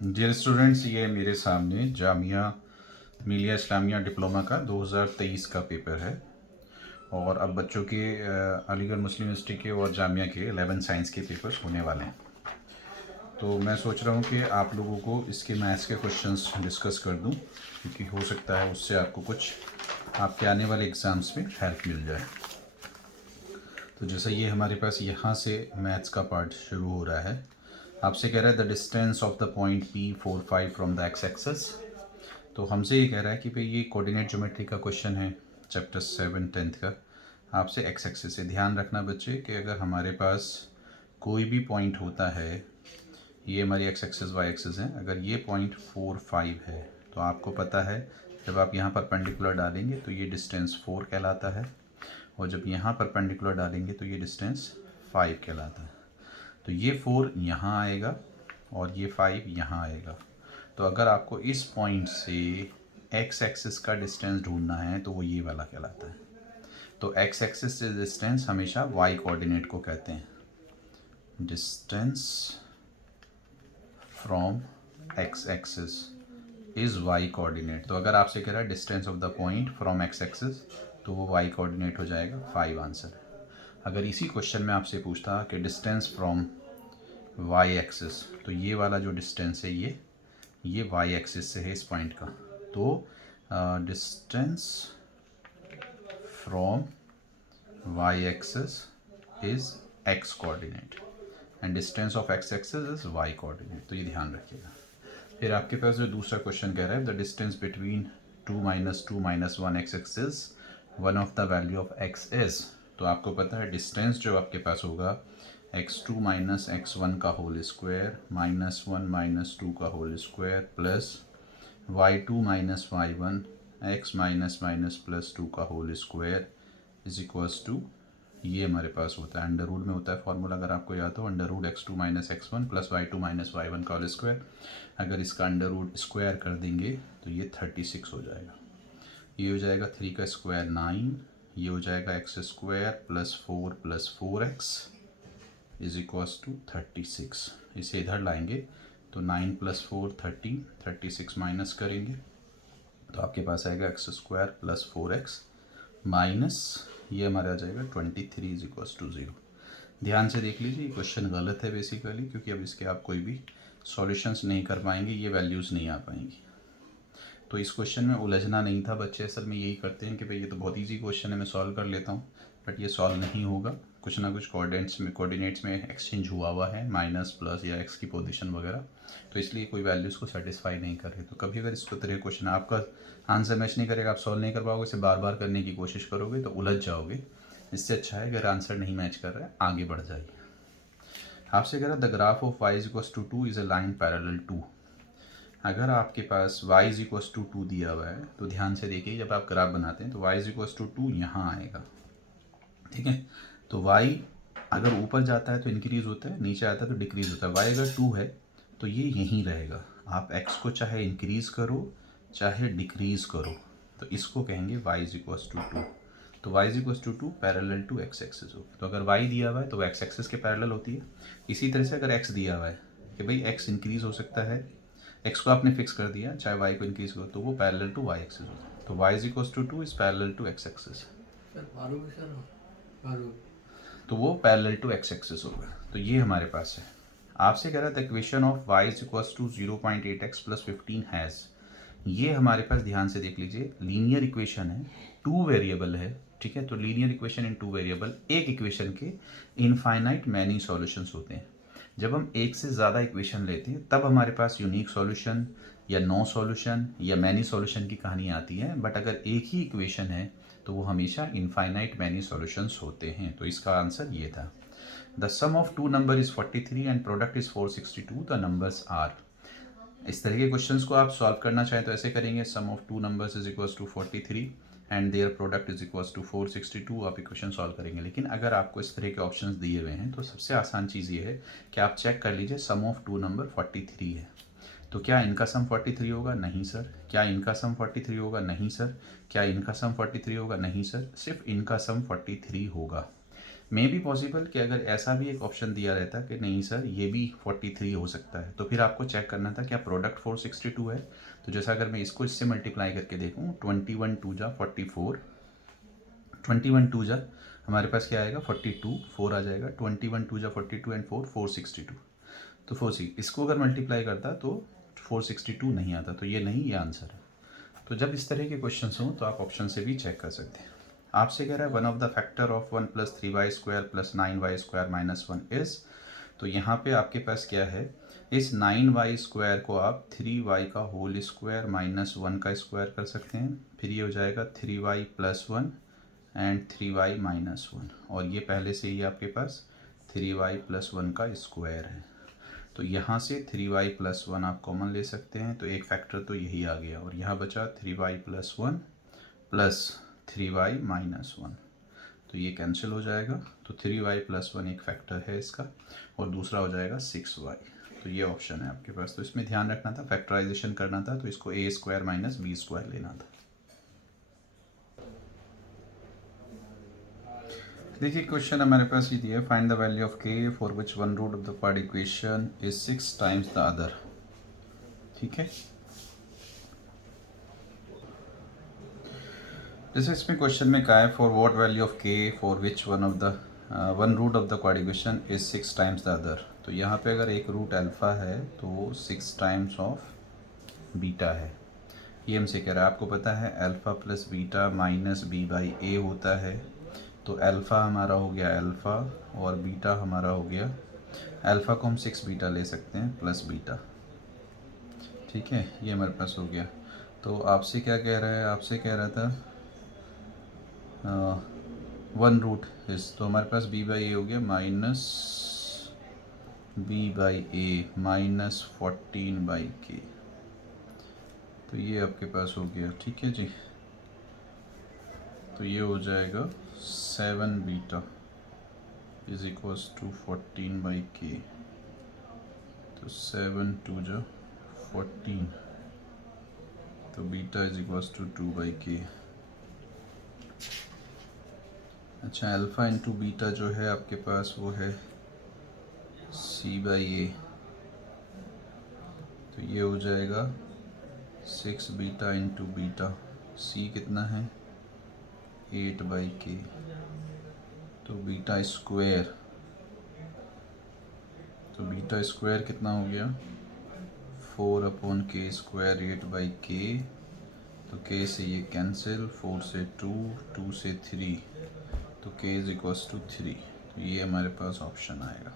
Dear students, ये मेरे सामने जामिया मिलिया इस्लामिया डिप्लोमा का 2023 का पेपर है। और अब बच्चों के अलीगढ़ मुस्लिम यूनिवर्सिटी के और जामिया के 11 साइंस के पेपर्स होने वाले हैं। तो मैं सोच रहा हूँ कि आप लोगों को इसके मैथ्स के क्वेश्चंस डिस्कस कर दूँ, क्योंकि हो सकता है उससे आपको कुछ आपके आने वाले एग्ज़ाम्स में हेल्प मिल जाए। तो जैसा ये हमारे पास यहाँ से मैथ्स का पार्ट शुरू हो रहा है। आपसे कह रहा है the distance of the point P45 from the x axes. तो हमसे ये कह रहा है कि भाई ये कोऑर्डिनेट ज्योमेट्री का क्वेश्चन है, चैप्टर 7 10th का। आपसे एक्स एक्सिस से ध्यान रखना बच्चे कि अगर हमारे पास कोई भी पॉइंट होता है, ये हमारी एक्स एक्सिस वाई एक्सिस है, अगर ये पॉइंट 4 5 है तो आपको पता है जब आप यहाँ परपेंडिकुलर डालेंगे तो ये डिस्टेंस 4 कहलाता है, और जब यहाँ परपेंडिकुलर डालेंगे तो ये डिस्टेंस 5 कहलाता है। तो ये 4 यहाँ आएगा और ये 5 यहाँ आएगा। तो अगर आपको इस पॉइंट से एक्स एक्सिस का डिस्टेंस ढूंढना है तो वो ये वाला कहलाता है। तो एक्स एक्सिस से डिस्टेंस हमेशा वाई कोऑर्डिनेट को कहते हैं, distance from x axis is y coordinate. तो अगर आपसे कह रहा है distance of the point from x axis तो वो वाई कोऑर्डिनेट हो जाएगा 5 आंसर। अगर इसी क्वेश्चन में आपसे पूछता कि डिस्टेंस फ्रॉम वाई एक्सिस, तो ये वाला जो डिस्टेंस है ये वाई एक्सिस से है इस पॉइंट का। तो distance from y axis is x coordinate and distance of x axis is y coordinate. तो ये ध्यान रखिएगा। फिर आपके पास जो दूसरा क्वेश्चन कह रहा है the distance between 2 - 2 - 1 x axis one of the value of x is. तो आपको पता है डिस्टेंस जो आपके पास होगा x2 - x1 का होल स्क्वायर -1 - 2 का whole square plus y2 - y1 x -+ 2 का whole square is equals to, ये हमारे पास होता है अंडर रूट में होता है फॉर्मूला, अगर आपको याद हो, under root x2 - x1 plus y2 - y1 का होल स्क्वायर। अगर इसका अंडर रूट स्क्वायर कर देंगे तो ये 36 हो जाएगा। ये हो जाएगा 3 का स्क्वायर 9, ये हो जाएगा x square +4 + 4x is equals to 36। इसे इधर लाएंगे तो 9 + 4 13, 36 माइनस करेंगे तो आपके पास आएगा एक्स स्क्वायर +4x माइनस ये हमारा आ जाएगा 23 इज इक्वल्स टू 0। ध्यान से देख लीजिए, ये क्वेश्चन गलत है बेसिकली, क्योंकि अब इसके आप कोई भी सॉल्यूशंस नहीं कर पाएंगे, ये वैल्यूज़ नहीं आ पाएंगी। तो इस क्वेश्चन में उलझना नहीं था बच्चे, असल में यही करते हैं कि भाई ये तो बहुत ईजी क्वेश्चन है, मैं सॉल्व कर लेता हूँ, बट ये सॉल्व नहीं होगा। कुछ ना कुछ कोऑर्डिनेट्स में एक्सचेंज हुआ है, माइनस प्लस या एक्स की पोजीशन वगैरह, तो इसलिए कोई वैल्यूज़ को सेटिस्फाई नहीं कर रही। तो कभी अगर इसको तरह क्वेश्चन आपका आंसर मैच नहीं करेगा, आप सॉल्व नहीं कर पाओगे, इसे बार बार करने की कोशिश करोगे तो उलझ जाओगे। इससे अच्छा है अगर आंसर नहीं मैच कर रहा है आगे बढ़ जाइए। आपसे कह रहा the graph of y equals to 2 is a line parallel to. अगर आपके पास y इक्वल्स टू 2 दिया हुआ है तो ध्यान से देखिए, जब आप ग्राफ बनाते हैं तो y इक्वल्स टू 2 यहाँ आएगा, ठीक है। तो y अगर ऊपर जाता है तो इंक्रीज़ होता है, नीचे आता है तो डिक्रीज़ होता है। y अगर 2 है तो ये यहीं रहेगा। आप x को चाहे इंक्रीज़ करो चाहे डिक्रीज़ करो, तो इसको कहेंगे y इक्वल्स टू 2। तो y equals to 2 parallel to x axis हो, तो अगर y दिया हुआ है तो x एक्सिस के पैरेलल होती है। इसी तरह से अगर x दिया हुआ है कि भाई x इंक्रीज़ हो सकता है, x को आपने फिक्स कर दिया, चाहे y को इंक्रीज़ करो तो वो पैरेलल टू y एक्सिस होता है। तो y equals to 2 is parallel to x axis, तो वो पैरेलल टू x एक्सिस होगा। तो ये हमारे पास है। आपसे कह रहा था equation of y equals to 0.8x + 15 has. ये हमारे पास ध्यान से देख लीजिए लीनियर इक्वेशन है, 2 वेरिएबल है, ठीक है। तो लीनियर इक्वेशन इन 2 वेरिएबल, एक इक्वेशन के इनफाइनाइट मैनी सॉल्यूशंस होते हैं। जब हम एक से ज़्यादा इक्वेशन लेते हैं तब हमारे पास यूनिक सॉल्यूशन या नो सॉल्यूशन या मैनी सॉल्यूशन की कहानी आती है, बट अगर एक ही इक्वेशन है तो वो हमेशा इनफाइनाइट मैनी सॉल्यूशंस होते हैं। तो इसका आंसर ये था। The sum of two number is 43 and product is 462, the numbers are. इस तरह के क्वेश्चंस को आप सॉल्व करना चाहें तो ऐसे करेंगे, sum of two numbers is equals to 43 and their product is equals to 462, आप इक्वेशन सॉल्व करेंगे। लेकिन अगर आपको इस तरह के ऑप्शंस दिए हुए हैं तो सबसे आसान चीज़ ये है कि आप चेक कर लीजिए सम ऑफ टू नंबर 43 है, तो क्या इनका सम 43 होगा? नहीं सर। क्या इनका सम 43 होगा? नहीं सर। क्या इनका सम 43 होगा? नहीं सर। सिर्फ इनका सम 43 होगा। मे बी पॉसिबल कि अगर ऐसा भी एक ऑप्शन दिया रहता कि नहीं सर ये भी 43 हो सकता है, तो फिर आपको चेक करना था क्या प्रोडक्ट 462 है। तो जैसा अगर मैं इसको इससे मल्टीप्लाई करके देखूँ 21 टू जा 44, 21 टू जा हमारे पास क्या आएगा 42, 4 आ जाएगा, 21 टू जा 42 एंड 4 462। तो 4 इसको अगर मल्टीप्लाई करता तो 462 नहीं आता, तो ये नहीं, ये आंसर है। तो जब इस तरह के क्वेश्चन हों तो आप ऑप्शन से भी चेक कर सकते हैं। आपसे कह रहा है one of the factor of 1 + 3y² + 9y² - 1 is, तो यहाँ पे आपके पास क्या है, इस 9y² को आप 3y का होल स्क्वायर माइनस 1 का स्क्वायर कर सकते हैं, फिर ये हो जाएगा 3y + 1 एंड 3y - 1, और ये पहले से ही आपके पास 3y + 1 का स्क्वायर है। तो यहाँ से 3y + 1 आप कॉमन ले सकते हैं, तो एक फैक्टर तो यही आ गया, और यहाँ बचा 3y + 1 प्लस 3y - 1, तो ये कैंसिल हो जाएगा। तो 3y + 1 एक फैक्टर है इसका, और दूसरा हो जाएगा 6y। तो ये ऑप्शन है आपके पास। तो इसमें ध्यान रखना था, फैक्टराइजेशन करना था तो इसको a² - b² लेना था। देखिए क्वेश्चन हमारे पास ये दिया है, find the value of k for which one root of the quad equation is 6 times the other. ठीक है, जैसे इसमें क्वेश्चन में कहा है for what value of k for which one of the one root of the quad equation is 6 times the other. तो यहाँ पे अगर एक रूट अल्फ़ा है तो वो 6 टाइम्स ऑफ बीटा है। ये हमसे कह रहा है, आपको पता है alpha plus beta minus b/a होता है। तो अल्फ़ा हमारा हो गया अल्फ़ा और बीटा हमारा हो गया, अल्फ़ा को हम 6 बीटा ले सकते हैं प्लस बीटा। ठीक है, ये हमारे पास हो गया। तो आपसे क्या कह रहा है, आपसे कह रहा था वन रूट इस, तो हमारे पास b/a हो गया माइनस b/a माइनस 14/k। तो ये आपके पास हो गया। ठीक है जी, तो ये हो जाएगा 7 beta is equals to 14/k। तो 7 2 जो 14, तो beta is equals to 2/k। अच्छा, अल्फ़ा इंटू बीटा जो है आपके पास वो है c/a। तो ये हो जाएगा 6 बीटा इंटू बीटा, c कितना है 8/k। तो बीटा स्क्वायर, तो बीटा स्क्वायर कितना हो गया 4/k², 8/k। तो k से ये कैंसिल, 4 से 2, 2 से 3, तो k इज इक्वल्स टू 3। तो ये हमारे पास ऑप्शन आएगा।